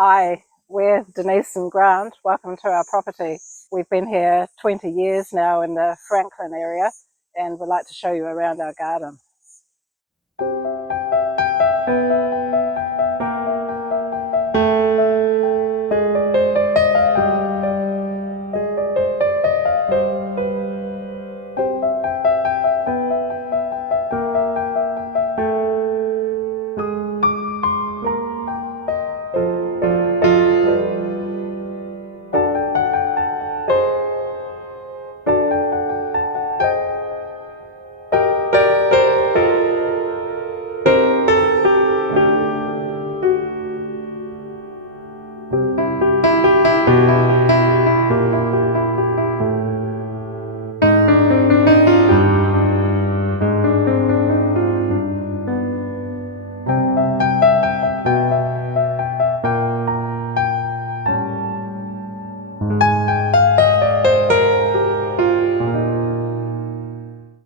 Hi, we're Denise and Grant. Welcome to our property. We've been here 20 years now in the Franklin area and we'd like to show you around our garden.